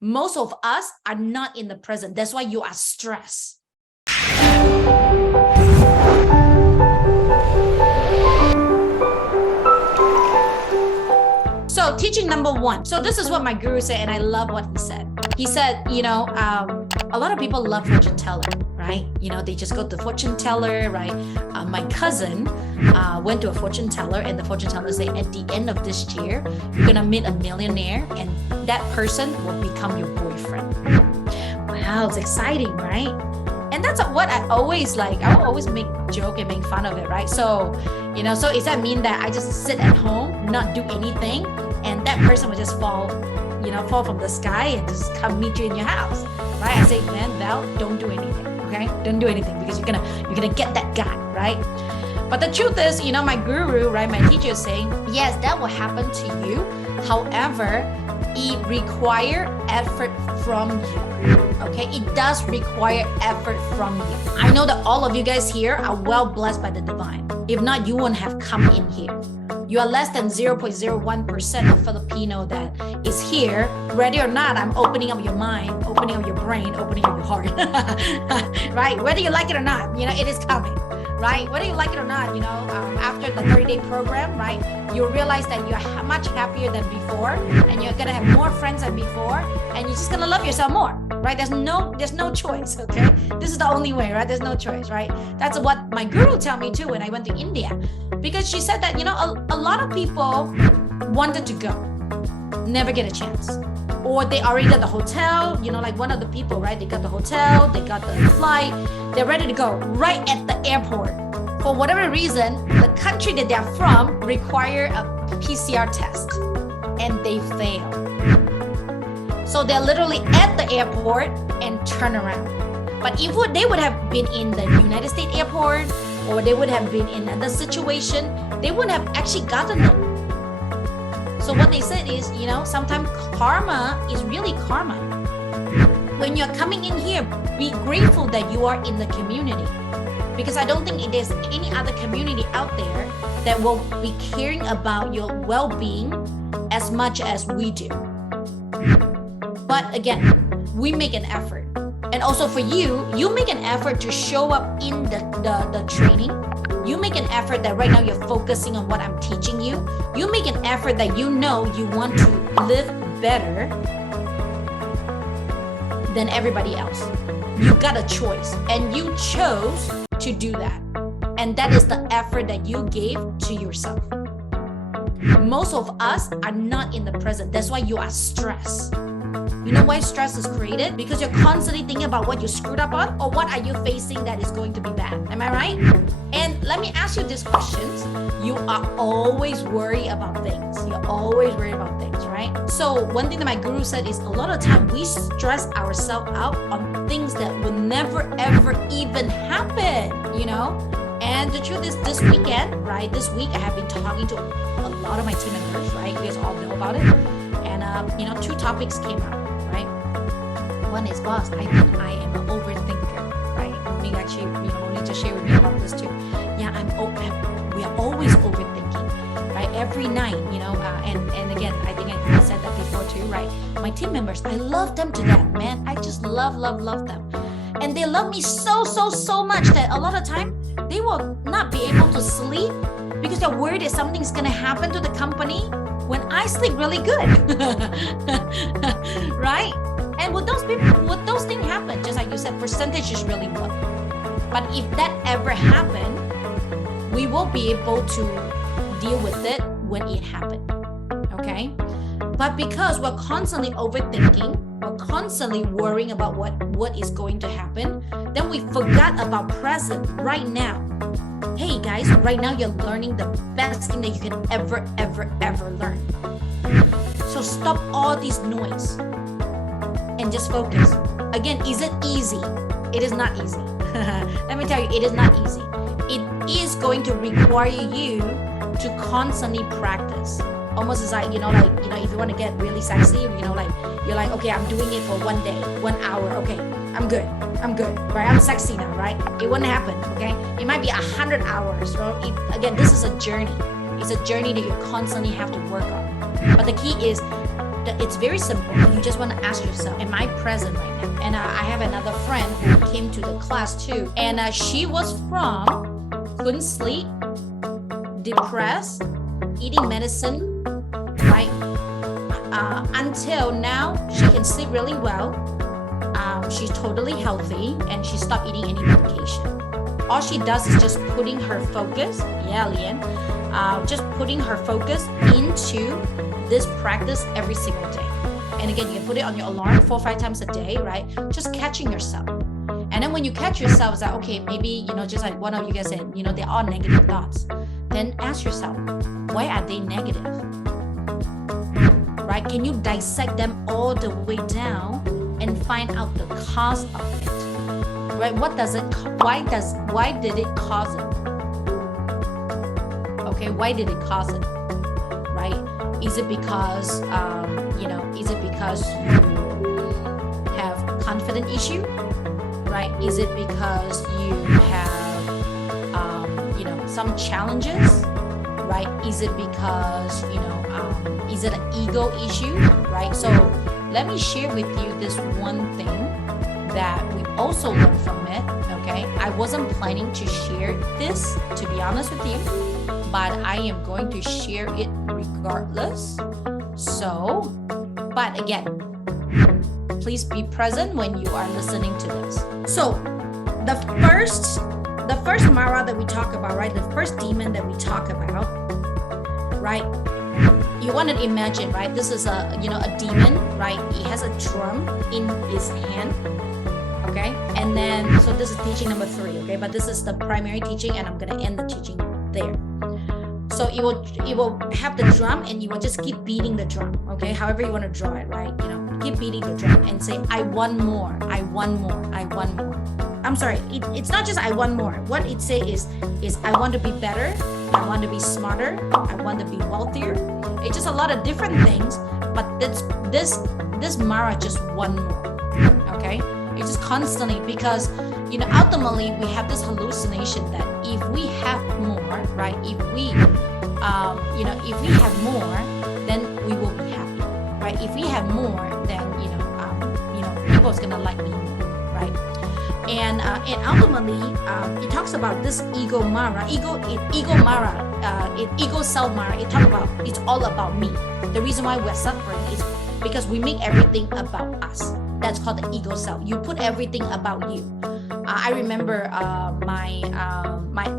Most of us are not in the present. That's why you are stressed. So teaching number one. So this is what my guru said, and I love what he said. He said, a lot of people love fortune teller, right? They just go to fortune teller, right? My cousin went to a fortune teller, and the fortune teller said, at the end of this year, you're gonna meet a millionaire, and that person will become your boyfriend. Wow, it's exciting, right? And that's what I always like. I will always make joke and make fun of it, right? So, so does that mean that I just sit at home, not do anything, and that person will just fall from the sky and just come meet you in your house, right? I say, man, Val, don't do anything, okay? Don't do anything, because you're gonna get that guy, right? But the truth is, my guru, right, my teacher is saying, yes, that will happen to you. However, it requires effort from you. Okay, it does require effort from you. I know that all of you guys here are well blessed by the divine. If not, you wouldn't have come in here. You are less than 0.01% of Filipino that is here. Ready or not, I'm opening up your mind, opening up your brain, opening up your heart. Right? Whether you like it or not, it is coming. Right? Whether you like it or not, after the 30-day program, right, you'll realize that you're much happier than before, and you're gonna have more friends than before, and you're just gonna love yourself more, right? There's no choice, okay? This is the only way, right? There's no choice, right? That's what my guru told me too when I went to India, because she said that, a lot of people wanted to go, never get a chance. Or they already got the hotel, like one of the people, right? They got the hotel, they got the flight, they're ready to go right at the airport. For whatever reason, the country that they're from require a PCR test, and they fail. So they're literally at the airport and turn around. But if they would have been in the United States airport, or they would have been in another situation, they wouldn't have actually gotten it. So what they said is, sometimes karma is really karma. When you're coming in here, be grateful that you are in the community. Because I don't think there's any other community out there that will be caring about your well-being as much as we do. But again, we make an effort. And also for you make an effort to show up in the training. You make an effort that right now you're focusing on what I'm teaching you. You make an effort that you want to live better than everybody else. You got a choice, and you chose to do that. And that is the effort that you gave to yourself. Most of us are not in the present. That's why you are stressed. You know why stress is created? Because you're constantly thinking about what you screwed up on, or what are you facing that is going to be bad. Am I right? And let me ask you these questions. You are always worried about things. You're always worried about things, right? So one thing that my guru said is, a lot of time we stress ourselves out on things that will never ever even happen, And the truth is, this weekend, right? This week I have been talking to a lot of my team members, right? You guys all know about it. And, 2 topics came out, right? One is, boss, I think I am an overthinker, right? Monique actually, Monique just shared with me about this too. Yeah, we are always overthinking, right? Every night, and again, I think I said that before too, right? My team members, I love them to death, man. I just love them. And they love me so much that a lot of time they will not be able to sleep because they're worried that something's going to happen to the company when I sleep really good. Right? And would those things happen? Just like you said, percentage is really low. But if that ever happened, we will be able to deal with it when it happened. Okay? But because we're constantly overthinking, we're constantly worrying about what is going to happen, then we forgot about present right now. Hey guys, right now you're learning the best thing that you can ever learn. So stop all this noise and just focus. Again, is it easy? It is not easy. Let me tell you, it is not easy. It is going to require you to constantly practice. Almost as like, if you want to get really sexy, you're like, okay, I'm doing it for 1 day, 1 hour. Okay, I'm good, right? I'm sexy now, right? It wouldn't happen, okay? It might be 100 hours, right? Again, this is a journey. It's a journey that you constantly have to work on. But the key is, It's very simple. You just want to ask yourself, am I present right now? And I have another friend who came to the class too, and she was from couldn't sleep, depressed, eating medicine, right? Until now, she can sleep really well. She's totally healthy, and she stopped eating any medication. All she does is just putting her focus, just putting her focus into this practice every single day. And again, you can put it on your alarm 4 or 5 times a day, right? Just catching yourself. And then when you catch yourself, it's like, okay, maybe, just like one of you guys said, they're all negative thoughts. Then ask yourself, why are they negative? Right? Can you dissect them all the way down and find out the cause of it? Right? Why did it cause it? Okay, why did it cause it? Right? Is it because is it because you have confidence issue? Right? Is it because you have some challenges? Right? Is it because is it an ego issue? Right? So let me share with you this one thing that we also learned from it. Okay, I wasn't planning to share this, to be honest with you, but I am going to share it regardless. So, but again, please be present when you are listening to this. So the first Mara that we talk about, right? The first demon that we talk about, right? You want to imagine, right? This is a demon, right? He has a drum in his hand. Okay, and then so this is teaching number 3. Okay, but this is the primary teaching, and I'm gonna end the teaching there. So it will have the drum, and you will just keep beating the drum. Okay, however you want to draw it, right? Keep beating the drum and say, I want more, I want more, I want more. I'm sorry, it's not just I want more. What it say is I want to be better, I want to be smarter, I want to be wealthier. It's just a lot of different things, but this Mara just want more. Okay. It's just constantly, because ultimately we have this hallucination that if we have more, right? If we have more, then we will be happy, right? If we have more, then people's gonna like me more, right? And ultimately, it talks about this ego Mara, ego self Mara. It talks about it's all about me. The reason why we're suffering is because we make everything about us. That's called the ego self. You put everything about you. I remember my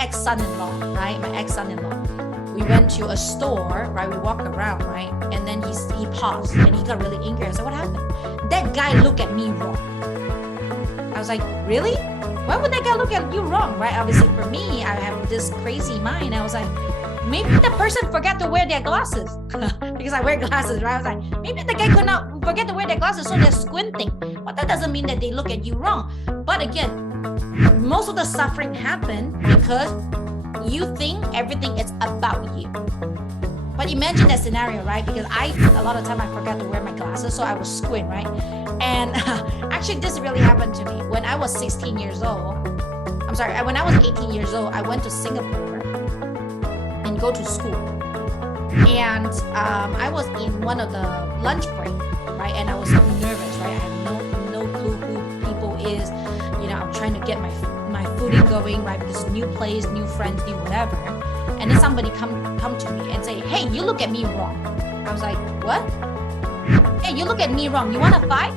ex-son-in-law, right? My ex-son-in-law. We went to a store, right? We walked around, right? And then he paused and he got really angry. I said, what happened? That guy looked at me wrong. I was like, really? Why would that guy look at you wrong, right? Obviously for me, I have this crazy mind. I was like, maybe the person forgot to wear their glasses because I wear glasses, right? I was like, maybe the guy could not forget to wear their glasses, so they're squinting. But that doesn't mean that they look at you wrong. But again, most of the suffering happen because you think everything is about you. But imagine that scenario, right? Because a lot of time I forgot to wear my glasses, so I was squint, right? And actually this really happened to me when I was 16 years old. I'm sorry, when I was 18 years old, I went to Singapore and go to school. And I was in one of the lunch break, right? And I was so nervous, right? I have no clue who people is. I'm trying to get my footing going, right? Because new place, new friends, new whatever. And then somebody come to me and say, hey, you look at me wrong. I was like, what? Hey, you look at me wrong. You want to fight?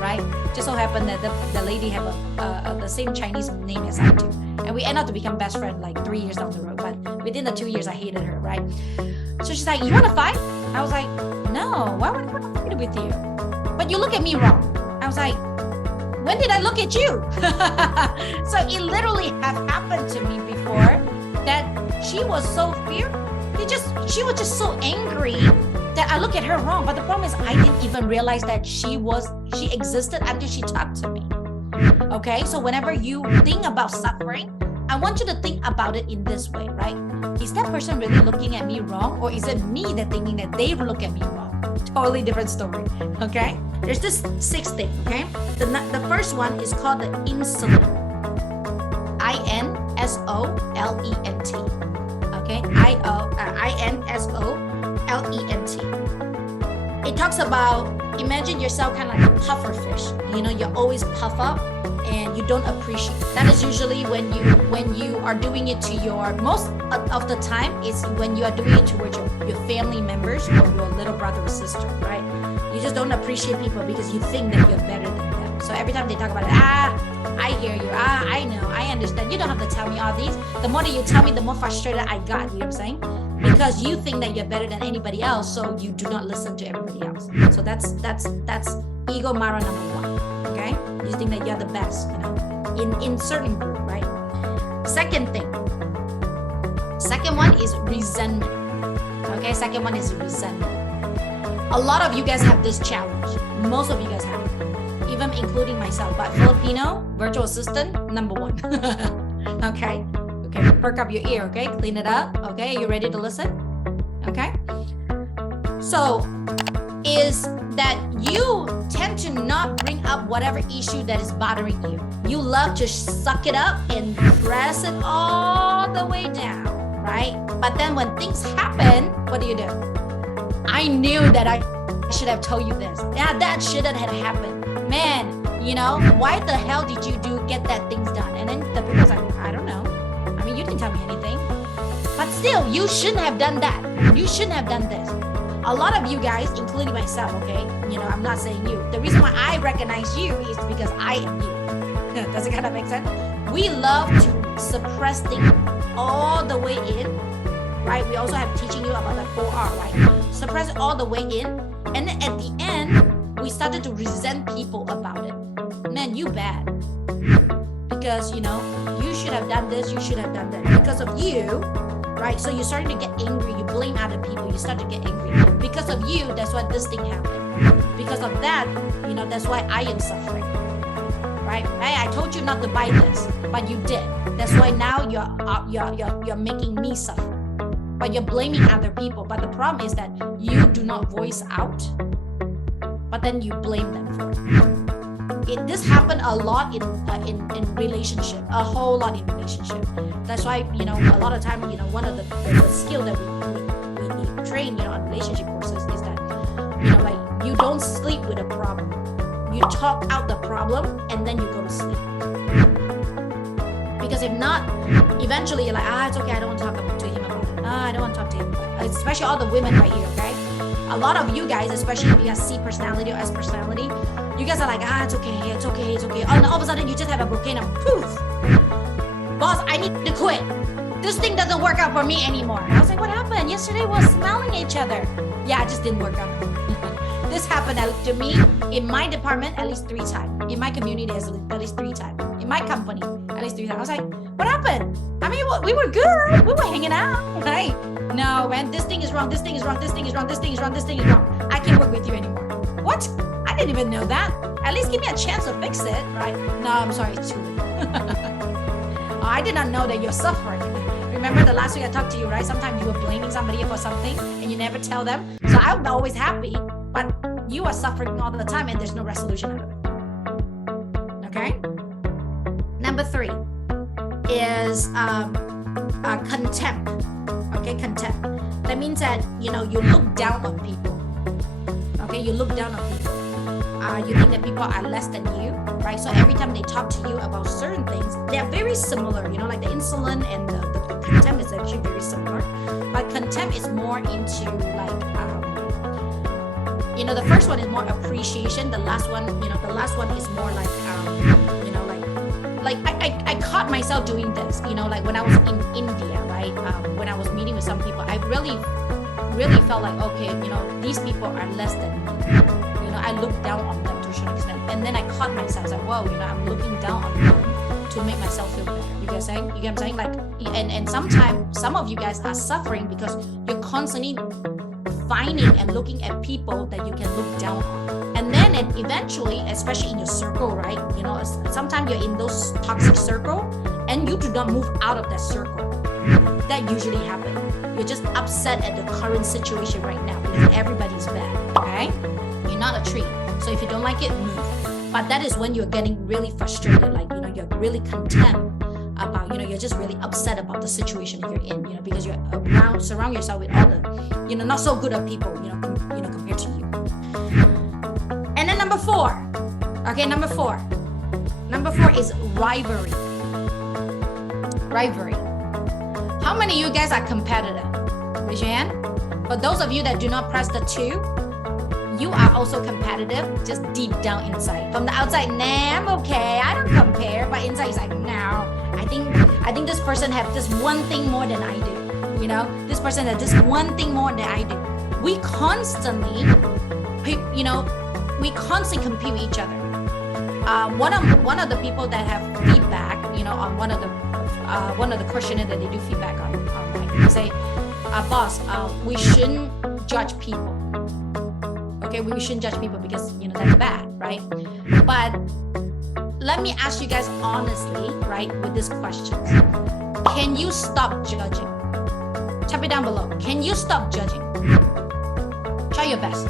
Right? Just so happened that the lady have the same Chinese name as I do. And we end up to become best friends like 3 years down the road. But within the 2 years, I hated her, right? So she's like, you want to fight? I was like, no, why would I want to fight with you? But you look at me wrong. I was like, when did I look at you? So it literally have happened to me before that she was so she was just so angry that I look at her wrong. But the problem is I didn't even realize that she existed until she talked to me. Okay, so whenever you think about suffering, I want you to think about it in this way, right? Is that person really looking at me wrong, or is it me that thinking that they look at me wrong? Totally different story, okay? There's this 6th thing, okay? The first one is called the insolent. I-N-S-O-L-E-N-T. Okay? I-N-S-O-L-E-N-T. it talks about, imagine yourself kind of like a puffer fish. You know, you always puff up and you don't appreciate. That is usually when you are doing it to your, most of the time is when you are doing it towards your family members or your little brother or sister, right? You just don't appreciate people because you think that you're better than them. So every time they talk about it, I hear you, I know, I understand. You don't have to tell me all these. The more that you tell me, the more frustrated I got, you know what I'm saying? Because you think that you're better than anybody else, so you do not listen to everybody else. So that's ego Mara number one, okay? You think that you're the best, you know, in certain group, right? Second one is resentment, okay? Second one is resentment. A lot of you guys have this challenge. Most of you guys have it, even including myself. But Filipino virtual assistant, number one. Okay, perk up your ear, okay? Clean it up, okay? You ready to listen? Okay? So, is that you tend to not bring up whatever issue that is bothering you. You love to suck it up and press it all the way down, right? But then when things happen, what do? I knew that I should have told you this. Yeah, that shouldn't have happened. Man, you know, why the hell did you get that things done? And then the people's like, I don't know. I mean, you didn't tell me anything. But still, you shouldn't have done that. You shouldn't have done this. A lot of you guys, including myself, okay? You know, I'm not saying you. The reason why I recognize you is because I am you. Does it kind of make sense? We love to suppress things all the way in, right? We also have teaching you about the 4R, right? Suppress it all the way in. And then at the end, we started to resent people about it. Man, you bad. Because, you know, you should have done this, you should have done that. Because of you, right? So you're starting to get angry. You blame other people. You start to get angry. Because of you, that's why this thing happened. Because of that, you know, that's why I am suffering. Right? Hey, I told you not to buy this, but you did. That's why now you're making me suffer. But you're blaming other people. But the problem is that you do not voice out, but then you blame them for it. This happened a lot in relationship, a whole lot in relationship. That's why, you know, a lot of time, you know, one of the skill that we train, you know, on relationship courses is that, you know, like, you don't sleep with a problem. You talk out the problem and then you go to sleep. Because if not, eventually you're like, it's okay, I don't want to talk to him about it. I don't want to talk to him about it. Especially all the women right here, okay? A lot of you guys, especially if you have C personality or S personality, you guys are like, it's okay. And all of a sudden you just have a volcano. Poof! Boss, I need to quit. This thing doesn't work out for me anymore. And I was like, what happened? Yesterday we were smiling at each other. Yeah, it just didn't work out. This happened to me in my department at least 3 times. In my community at least 3 times. In my company at least 3 times. I was like, what happened? I mean, we were good. We were hanging out, right? No, man, this thing is wrong. This thing is wrong. This thing is wrong. This thing is wrong. This thing is wrong. I can't work with you anymore. What? I didn't even know that. At least give me a chance to fix it, right? No, I'm sorry, it's too late. I did not know that you're suffering. Remember the last week I talked to you, right? Sometimes you were blaming somebody for something and you never tell them. So I'm always happy, but you are suffering all the time and there's no resolution out of it. Okay? Number 3 is contempt. Okay, contempt. That means that, you know, you look down on people. Okay, you look down on people. You think that people are less than you, right? So every time they talk to you about certain things, they're very similar, you know, like the insolent and the contempt is actually very similar. But contempt is more into like, you know, the first one is more appreciation. The last one is more like, you know, like I caught myself doing this, you know, like when I was in India, right? When I was meeting with some people, I really felt like, okay, you know, these people are less than me. You know, I look down on them to a certain extent. And then I caught myself like, whoa, you know, I'm looking down on them to make myself feel better. You get what I'm saying? Like, and sometimes some of you guys are suffering because you're constantly finding and looking at people that you can look down on. And then eventually, especially in your circle, right? You know, sometimes you're in those toxic circle and you do not move out of that circle. That usually happens. You're just upset at the current situation right now because everybody's bad, okay? You're not a tree. So if you don't like it, move. But that is when you're getting really frustrated, like, you know, you're really contempt about, you know, you're just really upset about the situation that you're in, you know, because you're surround yourself with all the, you know, not so good of people, you know, compared to you. 4. Okay, number 4. Number 4 is rivalry. Rivalry. How many of you guys are competitive? Raise your hand. For those of you that do not press the 2, you are also competitive, just deep down inside. From the outside, nah, I'm okay, I don't compare. But inside, it's like, no, I think this person have this one thing more than I do. You know, this person has this one thing more than I do. We constantly, you know, compete with each other. One of the people that have feedback, you know, on one of the questionnaire that they do feedback on like, they say, boss, we shouldn't judge people. Okay, we shouldn't judge people because, you know, that's bad, right? But let me ask you guys honestly, right, with this question. Can you stop judging? Type it down below. Can you stop judging? Try your best.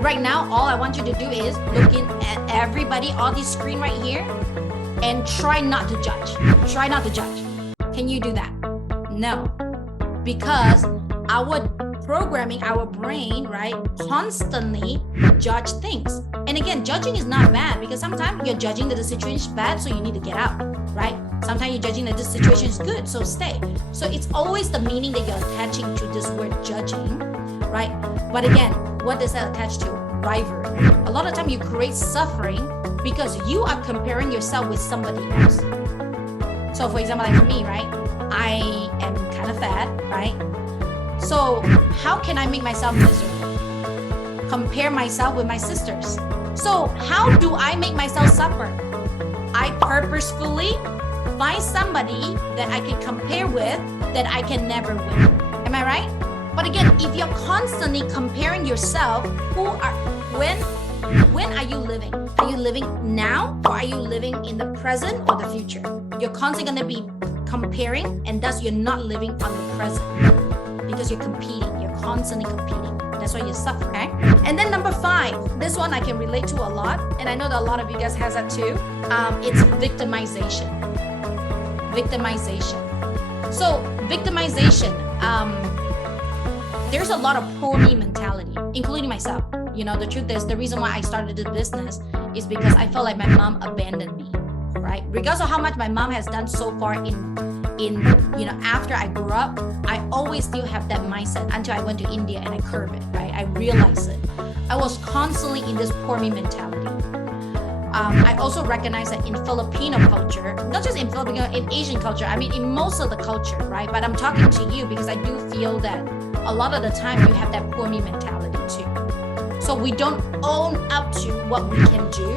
Right now, all I want you to do is looking at everybody on this screen right here and try not to judge. Try not to judge. Can you do that? No. Because our programming, our brain, right, constantly judge things. And again, judging is not bad because sometimes you're judging that the situation is bad, so you need to get out, right? Sometimes you're judging that this situation is good, so stay. So it's always the meaning that you're attaching to this word judging, right? But again, what does that attach to? Rivalry. A lot of time you create suffering because you are comparing yourself with somebody else. So for example, like for me, right? I am kind of fat, right? So how can I make myself miserable? Compare myself with my sisters. So how do I make myself suffer? I purposefully find somebody that I can compare with that I can never win. Am I right? But again, if you're constantly comparing yourself, when are you living? Are you living now or are you living in the present or the future? You're constantly going to be comparing, and thus you're not living on the present because you're competing. You're constantly competing. That's why you suffer, okay? And then number 5, this one I can relate to a lot, and I know that a lot of you guys has that too. It's victimization. Victimization. So victimization, there's a lot of poor me mentality, including myself. You know, the truth is the reason why I started this business is because I felt like my mom abandoned me, right? Regardless of how much my mom has done so far in you know, after I grew up, I always still have that mindset until I went to India and I curb it, right? I realized it. I was constantly in this poor me mentality. I also recognize that in Filipino culture, not just in Filipino, in Asian culture, I mean, in most of the culture, right? But I'm talking to you because I do feel that a lot of the time you have that poor me mentality too. So we don't own up to what we can do,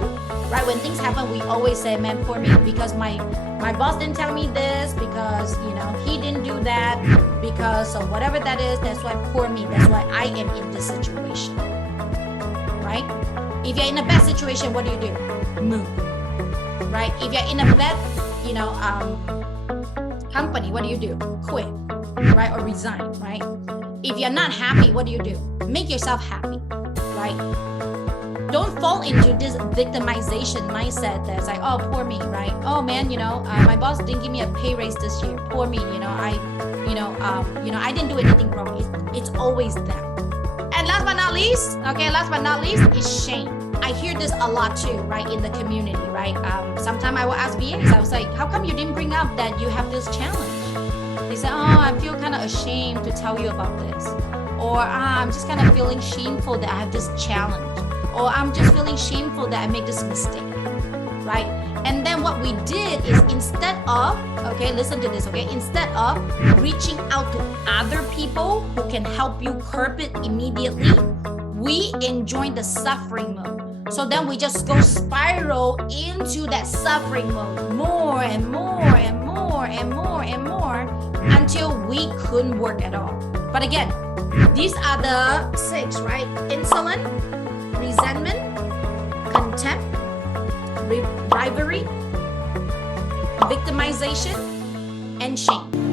right? When things happen, we always say, man, poor me, because my boss didn't tell me this, because, you know, he didn't do that, because of whatever that is, that's why poor me, that's why I am in this situation, right? If you're in a bad situation, what do? Move, right? If you're in a bad, you know, company, what do? Quit, right? Or resign, right? If you're not happy, what do? Make yourself happy, right? Don't fall into this victimization mindset that's like, oh, poor me, right? Oh man, you know, my boss didn't give me a pay raise this year. Poor me, you know, I didn't do anything wrong. It's always them. And last but not least, is shame. I hear this a lot too, right, in the community, right? Sometimes I will ask VAs, I was like, how come you didn't bring up that you have this challenge? They say, oh, I feel kind of ashamed to tell you about this. Or I'm just kind of feeling shameful that I have this challenge. Or I'm just feeling shameful that I make this mistake, right? And then what we did is instead of, okay, listen to this, okay? Instead of reaching out to other people who can help you curb it immediately, we enjoy the suffering mode. So then we just go spiral into that suffering mode more and more and more and more and more until we couldn't work at all. But again, these are the 6, right? Insolent, resentment, contempt, rivalry, victimization, and shame.